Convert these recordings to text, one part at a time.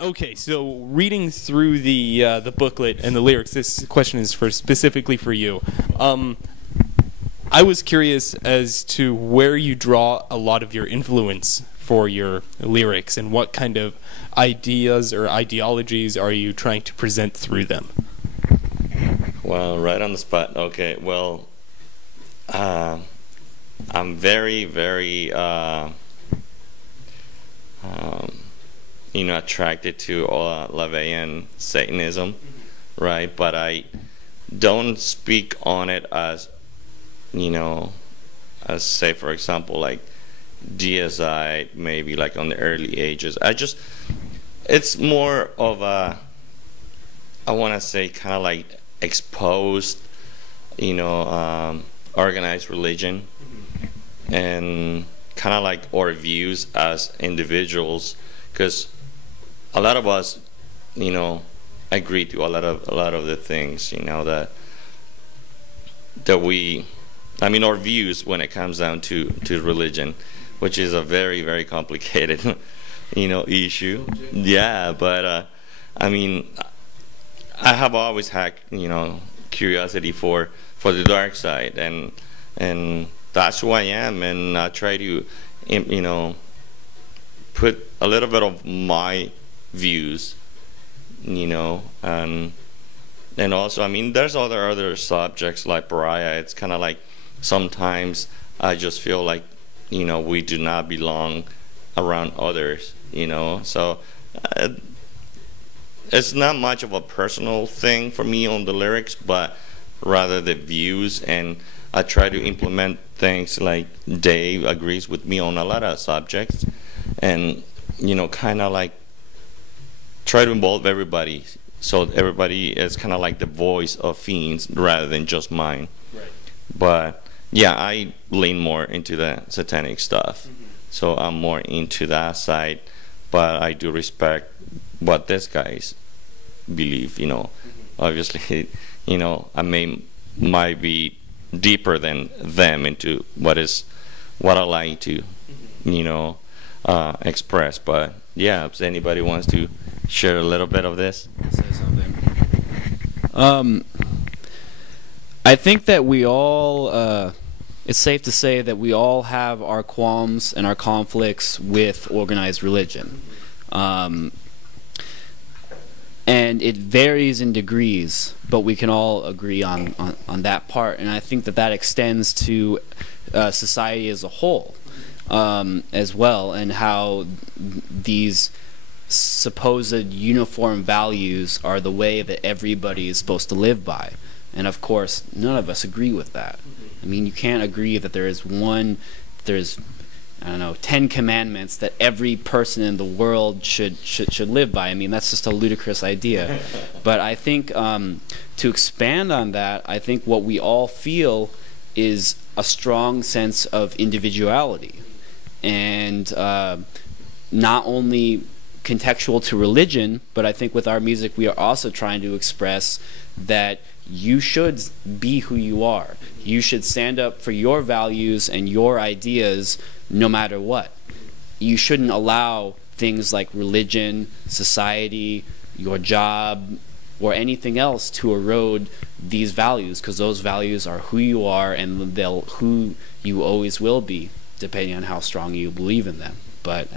Okay, so reading through the booklet and the lyrics, this question is specifically for you. I was curious as to where you draw a lot of your influence for your lyrics, and what kind of ideas or ideologies are you trying to present through them? Well, right on the spot. Okay, well, I'm very, very, attracted to LaVeyan Satanism, right? But I don't speak on it as, as say, for example, like DSI, maybe like on the early ages. It's more of a, I want to say, kind of like exposed, organized religion, and kind of like our views as individuals, because a lot of us, agree to a lot of the things, that we, our views when it comes down to religion, which is a very, very complicated, issue. Yeah, but I have always had, curiosity for the dark side, and that's who I am, and I try to, put a little bit of my views, and also, there's other subjects like pariah. It's kind of like sometimes I just feel like, we do not belong around others, so it's not much of a personal thing for me on the lyrics, but rather the views, and I try to implement things like Dave agrees with me on a lot of subjects, and kind of like try to involve everybody, so everybody is kind of like the voice of Fiends rather than just mine. Right. But yeah, I lean more into the satanic stuff, so I'm more into that side, but I do respect what these guys believe. Obviously, I might be deeper than them into what I like to, express. But yeah, if anybody wants to share a little bit of this. Say something. I think that we all, it's safe to say that we all have our qualms and our conflicts with organized religion. And it varies in degrees, but we can all agree on that part. And I think that extends to society as a whole, as well, and how these supposed uniform values are the way that everybody is supposed to live by. And of course, none of us agree with that. You can't agree that there's 10 commandments that every person in the world should live by. That's just a ludicrous idea. But I think to expand on that, I think what we all feel is a strong sense of individuality, and not only contextual to religion, but I think with our music we are also trying to express that you should be who you are. You should stand up for your values and your ideas no matter what. You shouldn't allow things like religion, society, your job, or anything else to erode these values, because those values are who you are, and they'll who you always will be, depending on how strong you believe in them. But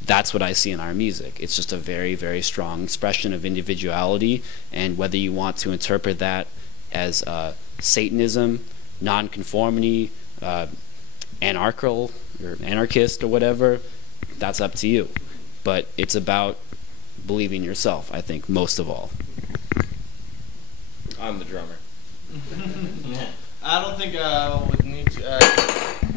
that's what I see in our music. It's just a very, very strong expression of individuality, and whether you want to interpret that as Satanism, nonconformity, anarchical or anarchist or whatever, that's up to you. But it's about believing yourself, I think, most of all. I'm the drummer. I don't think I would need to add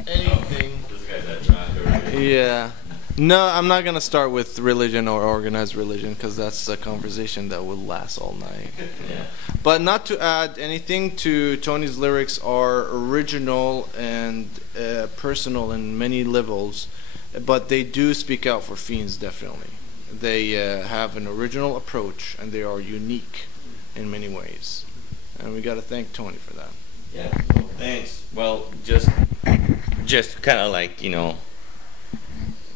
anything. This guy's that drunk. Yeah. No, I'm not going to start with religion or organized religion, because that's a conversation that will last all night. Yeah. But not to add anything to Tony's lyrics are original and personal in many levels, but they do speak out for Fiends, definitely. They have an original approach, and they are unique in many ways. And we got to thank Tony for that. Yeah, well, thanks. Well, just kind of like,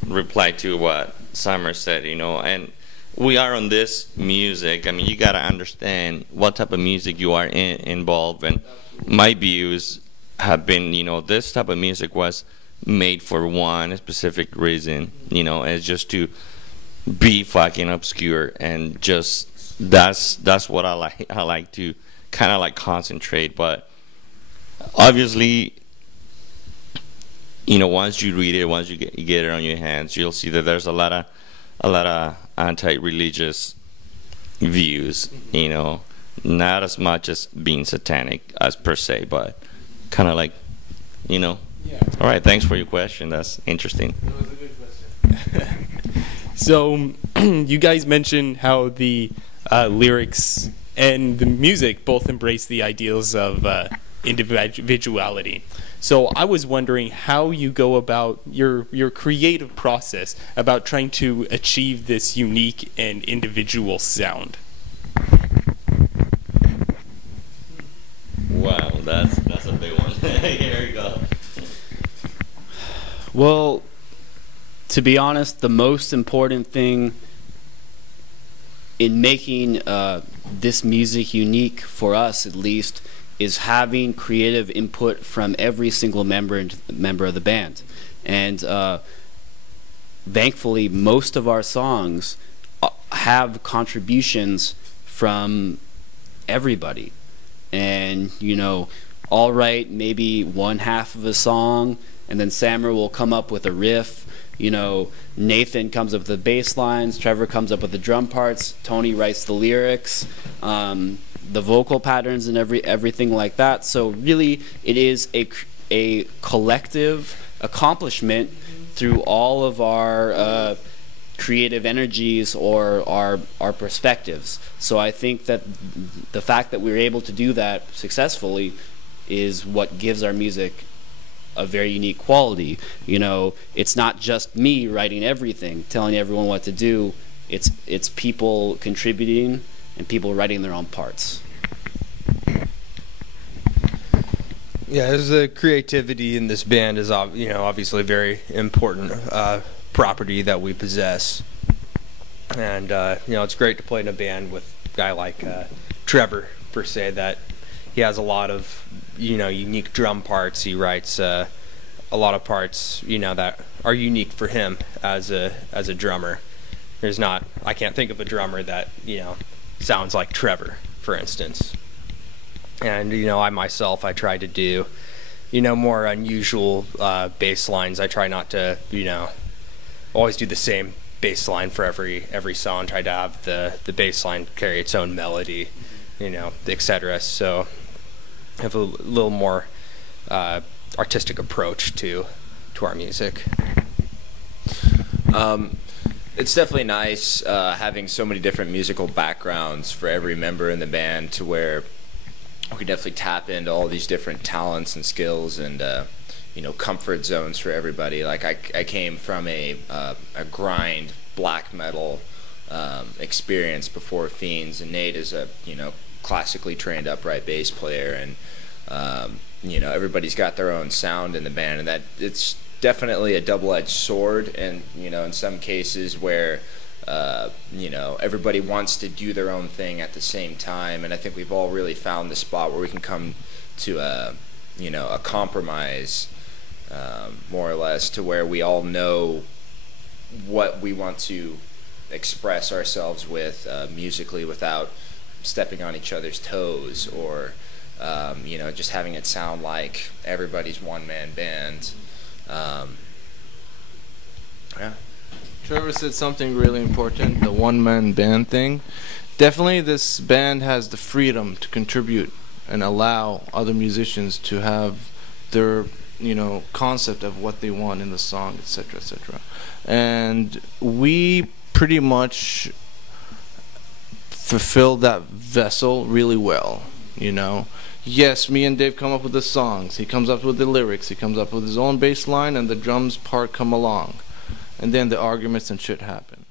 reply to what Summer said, and we are on this music, I mean, you gotta understand what type of music you are involved in. My views have been, this type of music was made for one specific reason, it's just to be fucking obscure, and just that's what I like. I like to kind of like concentrate, but obviously, once you read it, once you get it on your hands, you'll see that there's a lot of anti-religious views, not as much as being satanic as per se, but kind of like, Yeah. All right, thanks for your question. That's interesting. That was a good question. So, you guys mentioned how the lyrics and the music both embrace the ideals of individuality. So, I was wondering how you go about your creative process about trying to achieve this unique and individual sound. Wow, that's a big one. Here we go. Well, to be honest, the most important thing in making this music unique, for us at least, is having creative input from every single member of the band. And thankfully, most of our songs have contributions from everybody. And, I'll write maybe one half of a song, and then Sammer will come up with a riff. Nathan comes up with the bass lines, Trevor comes up with the drum parts, Tony writes the lyrics, the vocal patterns, and everything like that. So really, it is a collective accomplishment through all of our creative energies or our perspectives. So I think that the fact that we're able to do that successfully is what gives our music a very unique quality. It's not just me writing everything, telling everyone what to do. It's people contributing and people writing their own parts. Yeah, the creativity in this band is obviously a very important property that we possess, and it's great to play in a band with a guy like Trevor per se, that he has a lot of unique drum parts. He writes a lot of parts that are unique for him as a drummer. I can't think of a drummer that sounds like Trevor, for instance. And I myself, I try to do more unusual bass lines. I try not to always do the same bass line for every song. Try to have the bass line carry its own melody, etc. So have a little more artistic approach to our music. It's definitely nice having so many different musical backgrounds for every member in the band, to where we can definitely tap into all these different talents and skills and comfort zones for everybody. Like I came from a grind black metal experience before Fiends, and Nate is a classically trained upright bass player, and everybody's got their own sound in the band, and that it's definitely a double-edged sword. And in some cases where everybody wants to do their own thing at the same time, and I think we've all really found the spot where we can come to a compromise, more or less, to where we all know what we want to express ourselves with musically, without stepping on each other's toes, or just having it sound like everybody's one-man band. Yeah. Trevor said something really important, the one-man band thing. Definitely this band has the freedom to contribute and allow other musicians to have their concept of what they want in the song, etc., etc. And we pretty much fulfill that vessel really well. Yes, me and Dave come up with the songs, he comes up with the lyrics, he comes up with his own bass line, and the drums part come along, and then the arguments and shit happen.